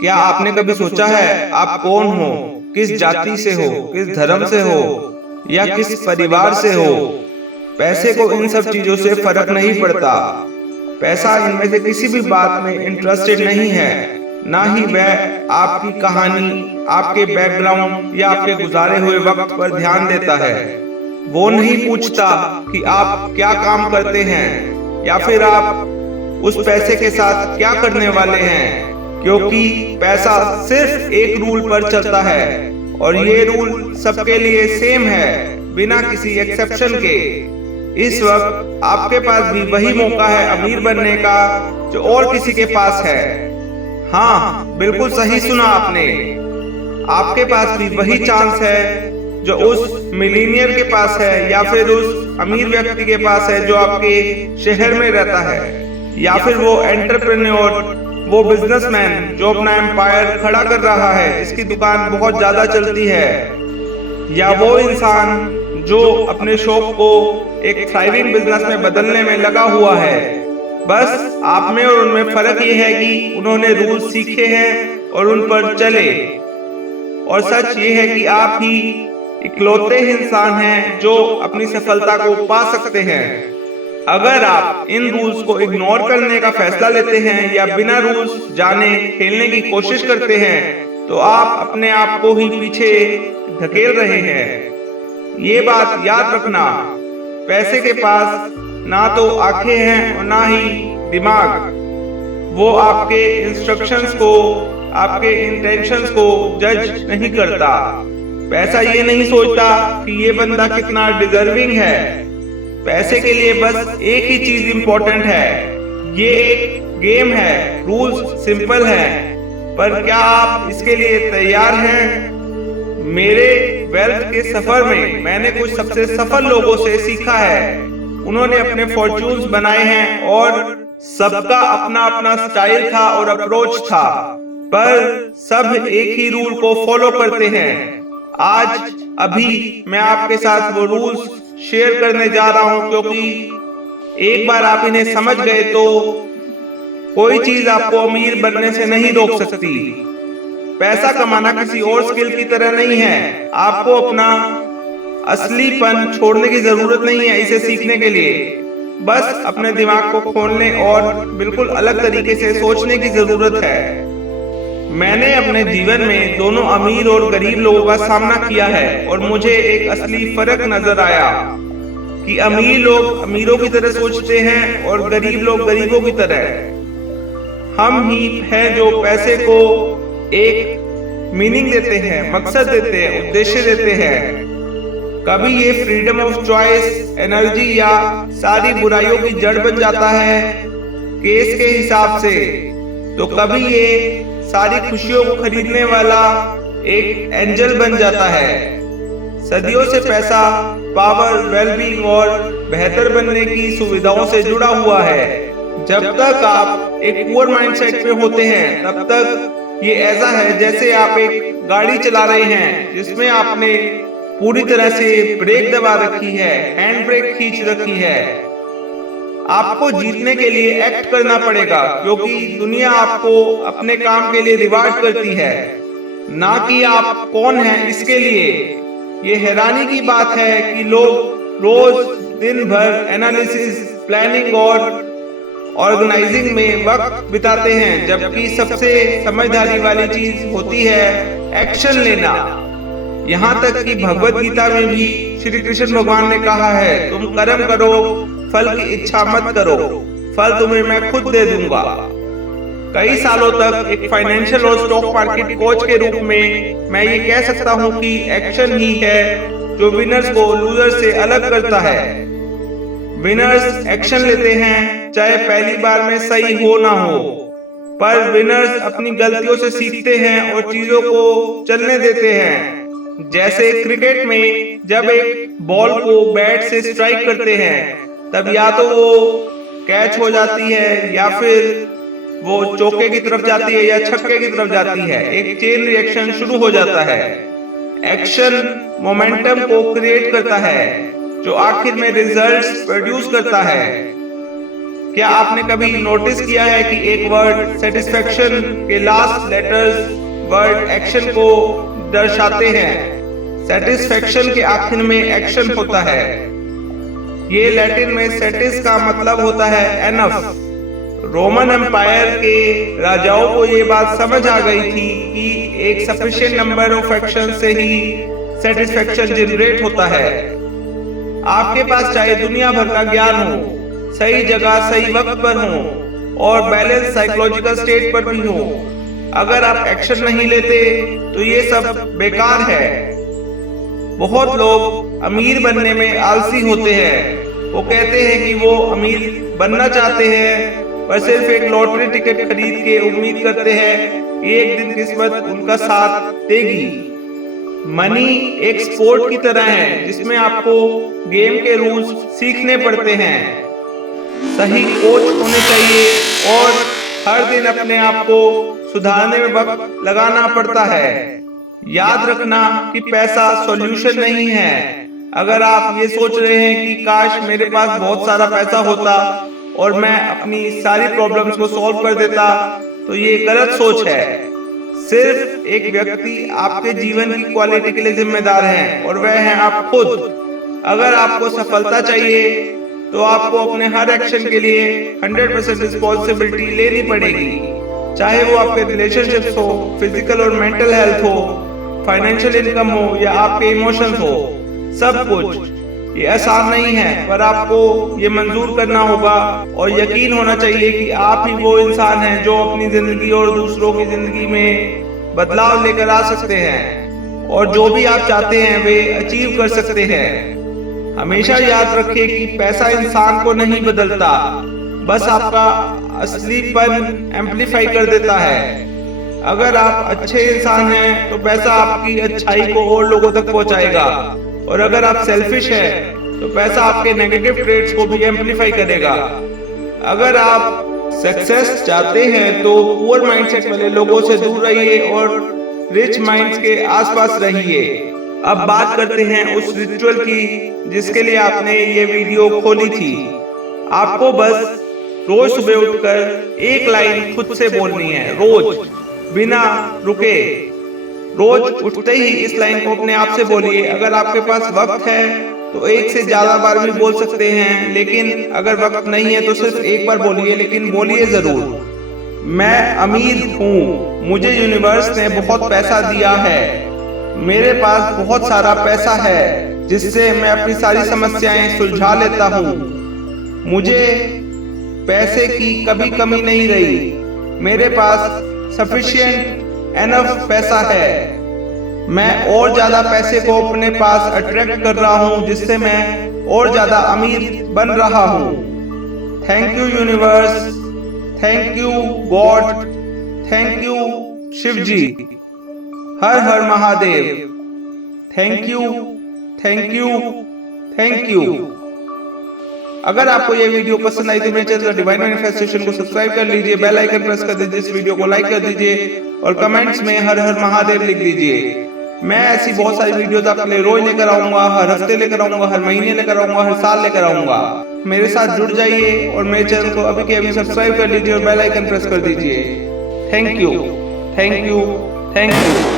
क्या आपने कभी सोचा है आप कौन हो, किस जाति से हो, किस धर्म से हो या किस परिवार से हो? पैसे को इन सब चीजों से फर्क नहीं पड़ता। पैसा इनमें से किसी भी बात में इंटरेस्टेड नहीं है। ना ही वह आपकी कहानी, आपके बैकग्राउंड या आपके गुजारे हुए वक्त पर ध्यान देता है। वो नहीं पूछता कि आप क्या काम करते हैं या फिर आप उस पैसे के साथ क्या करने वाले हैं, क्योंकि पैसा सिर्फ एक रूल पर चलता है और ये रूल सबके लिए सेम है, बिना किसी एक्सेप्शन के। इस वक्त आपके पास भी वही मौका है अमीर बनने का जो और किसी के पास है। हाँ, बिल्कुल सही सुना आपने। आपके पास भी वही चांस है जो उस मिलीनियर के पास है या फिर उस अमीर व्यक्ति के पास है जो आपके शहर में रहता है, या फिर वो एंटरप्रेन्योर, वो बिजनेसमैन जो अपना एम्पायर खड़ा कर रहा है, इसकी दुकान बहुत ज्यादा चलती है, या वो इंसान जो अपने शौक को एक थ्राइविंग बिजनेस में बदलने में लगा हुआ है। बस आप में और उनमें फर्क ये है कि उन्होंने रूल्स सीखे हैं और उन पर चले। और सच ये है कि आप ही इकलौते इंसान हैं जो अपनी सफलता को पा सकते हैं। अगर आप इन रूल्स को इग्नोर करने का फैसला लेते हैं या बिना रूल्स जाने खेलने की कोशिश करते हैं, तो आप अपने आप को ही पीछे धकेल रहे हैं। ये बात याद रखना, पैसे के पास ना तो आंखें हैं और ना ही दिमाग। वो आपके इंस्ट्रक्शंस को, आपके इंटेंशंस को जज नहीं करता। पैसा ये नहीं सोचता कि ये बंदा कितना डिजर्विंग है। पैसे के लिए बस एक ही चीज इंपॉर्टेंट है, ये एक गेम है, रूल्स सिंपल हैं, पर क्या आप इसके लिए तैयार हैं? मेरे वेल्थ के सफर में मैंने कुछ सबसे सफल लोगों से सीखा है। उन्होंने अपने फॉर्च्यून्स बनाए हैं और सबका अपना अपना स्टाइल था और अप्रोच था, पर सब एक ही रूल को फॉलो करते हैं। आज अभी मैं आपके साथ वो रूल्स शेयर करने जा रहा हूं, क्योंकि एक बार आप इन्हें समझ गए तो कोई चीज आपको अमीर बनने से नहीं रोक सकती। पैसा कमाना किसी और स्किल की तरह नहीं है। आपको अपना असलीपन छोड़ने की जरूरत नहीं है इसे सीखने के लिए। बस अपने दिमाग को खोलने और बिल्कुल अलग तरीके से सोचने की जरूरत है। मैंने अपने जीवन में दोनों अमीर और गरीब लोगों का सामना किया है और मुझे एक असली फर्क नजर आया कि अमीर लोग अमीरों की तरह सोचते हैं और गरीब लोग गरीबों की तरह। हम ही हैं जो पैसे को एक मीनिंग देते हैं, मकसद देते हैं, उद्देश्य देते हैं। कभी ये फ्रीडम ऑफ चॉइस, एनर्जी या सारी बुराइयों की जड़ बन जाता है केस के हिसाब से, तो कभी ये सारी खुशियों को खरीदने वाला एक एंजल बन जाता है। सदियों से पैसा पावर, वेलबींग और बेहतर बनने की सुविधाओं से जुड़ा हुआ है। जब तक आप एक पुअर माइंडसेट में होते हैं, तब तक ये ऐसा है जैसे आप एक गाड़ी चला रहे हैं जिसमें आपने पूरी तरह से ब्रेक दबा रखी है, हैंड ब्रेक खींच रखी है। आपको जीतने के लिए एक्ट करना पड़ेगा, क्योंकि दुनिया आपको अपने काम के लिए रिवार्ड करती है, ना कि आप कौन हैं इसके लिए। ये हैरानी की बात है कि लोग रोज दिन भर एनालिसिस, प्लानिंग और ऑर्गेनाइजिंग में वक्त बिताते हैं, जबकि सबसे समझदारी वाली चीज होती है एक्शन लेना। यहाँ तक कि भगवत गीता में भी श्री कृष्ण भगवान ने कहा है, तुम कर्म करो, फल की इच्छा मत करो, फल तुम्हें मैं खुद दे दूंगा। कई सालों तक एक फाइनेंशियल और स्टॉक मार्केट कोच के रूप में मैं ये कह सकता हूँ कि एक्शन ही है जो विनर्स को लूजर से अलग करता है। विनर्स एक्शन लेते हैं, चाहे पहली बार में सही हो ना हो, पर विनर्स अपनी गलतियों से सीखते हैं और चीजों को चलने देते हैं। जैसे क्रिकेट में जब एक बॉल को बैट से स्ट्राइक करते हैं, तब या तो वो कैच हो जाती है या फिर वो चौके की तरफ जाती है या छक्के की तरफ जाती है। एक चेन रिएक्शन शुरू हो जाता है। एक्शन मोमेंटम को क्रिएट करता है जो आखिर में रिजल्ट्स प्रोड्यूस करता है। क्या आपने कभी नोटिस किया है कि एक वर्ड सेटिस्फेक्शन के लास्ट लेटर्स वर्ड एक्शन को दर्शाते हैं? सेटिस्फेक्शन के आखिर में एक्शन होता है। ये लैटिन में सेटिस का मतलब होता है एनफ। रोमन एम्पायर के राजाओं को ये बात समझ आ गई थी कि एक सफिशिएंट नंबर ऑफ एक्शन से ही सेटिस्फेक्शन जनरेट होता है। आपके पास चाहे दुनिया भर का ज्ञान हो, सही जगह सही वक्त पर हो और बैलेंस साइकोलॉजिकल स्टेट पर भी हो, अगर आप एक्शन नहीं लेते तो ये सब बेकार है। बहुत लोग अमीर बनने में आलसी होते हैं। वो कहते हैं कि वो अमीर बनना चाहते हैं पर सिर्फ एक लॉटरी टिकट खरीद के उम्मीद करते हैं कि एक दिन किस्मत उनका साथ देगी। मनी एक स्पोर्ट की तरह है जिसमें आपको गेम के रूल्स सीखने पड़ते हैं। सही कोच होने चाहिए और हर दिन अपने आप को सुधारने में वक्त लगाना पड़ता है। याद रखना कि पैसा सॉल्यूशन नहीं है। अगर आप ये सोच रहे हैं कि काश मेरे पास बहुत सारा पैसा होता और मैं अपनी सारी प्रॉब्लम्स को सॉल्व कर देता, तो ये गलत सोच है। सिर्फ एक व्यक्ति आपके जीवन की क्वालिटी के लिए जिम्मेदार है और वह है आप खुद। अगर आपको सफलता चाहिए तो आपको अपने हर एक्शन के लिए 100% रिस्पॉन्सिबिलिटी लेनी पड़ेगी, चाहे वो आपके रिलेशनशिप्स हो, फिजिकल और मेंटल हेल्थ हो, फाइनेंशियल इनकम हो या आपके इमोशंस हो, सब कुछ। ये आसान नहीं है पर आपको ये मंजूर करना होगा और यकीन होना चाहिए कि आप ही वो इंसान हैं जो अपनी जिंदगी और दूसरों की जिंदगी में बदलाव लेकर आ सकते हैं और जो भी आप चाहते हैं वे अचीव कर सकते हैं। हमेशा याद रखिए कि पैसा इंसान को नहीं बदलता, बस आपका असलीपन एम्पलीफाई कर देता है। अगर आप अच्छे इंसान हैं तो पैसा आपकी अच्छाई को और लोगों तक पहुंचाएगा और अगर आप सेल्फिश हैं तो पैसा आपके नेगेटिव ट्रेड्स को भी एम्पलीफाई करेगा। अगर आप सक्सेस चाहते हैं तो पुअर माइंडसेट वाले लोगों से दूर रहिए और रिच माइंड्स के आसपास रहिए। अब बात करते हैं उस रिचुअल की जिसके लिए आपने ये वीडियो खोली थी। आपको बस रोज सुबह उठकर एक लाइन खुद से बोलनी है, रोज बिना रुके। रोज उठते ही इस लाइन को अपने आप से बोलिए। अगर आपके पास वक्त है तो एक से ज्यादा बार भी बोल सकते हैं, लेकिन अगर वक्त नहीं है तो सिर्फ एक बार बोलिए, लेकिन बोलिए जरूर। मैं अमीर हूँ, मुझे यूनिवर्स ने बहुत पैसा दिया है, मेरे पास बहुत सारा पैसा है जिससे मैं अपनी सारी समस्याएं सुलझा लेता हूँ। मुझे पैसे की कभी कमी नहीं रही, मेरे पास सफिशिएंट एनफ पैसा है। मैं और ज्यादा पैसे को अपने पास अट्रैक्ट कर रहा हूँ जिससे मैं और ज्यादा अमीर बन रहा हूँ। Thank you universe, thank you God, thank you Shiv ji, Har Har Mahadev, thank you, thank you, thank you. अगर आपको ये वीडियो पसंद आई तो मेरे चैनल डिवाइन मैनिफेस्टेशन को सब्सक्राइब कर लीजिए, बेल आइकन प्रेस कर दीजिए, इस वीडियो को लाइक कर दीजिए और कमेंट्स में हर हर महादेव लिख दीजिए। मैं ऐसी बहुत सारी वीडियोस आपके लिए रोज लेकर आऊंगा, हर हफ्ते लेकर आऊंगा, हर महीने लेकर आऊंगा, हर साल लेकर आऊंगा। मेरे साथ जुड़ जाइए और मेरे चैनल को अभी के अभी सब्सक्राइब कर लीजिए और बेल आइकन प्रेस कर दीजिए। Thank you, thank you, thank you.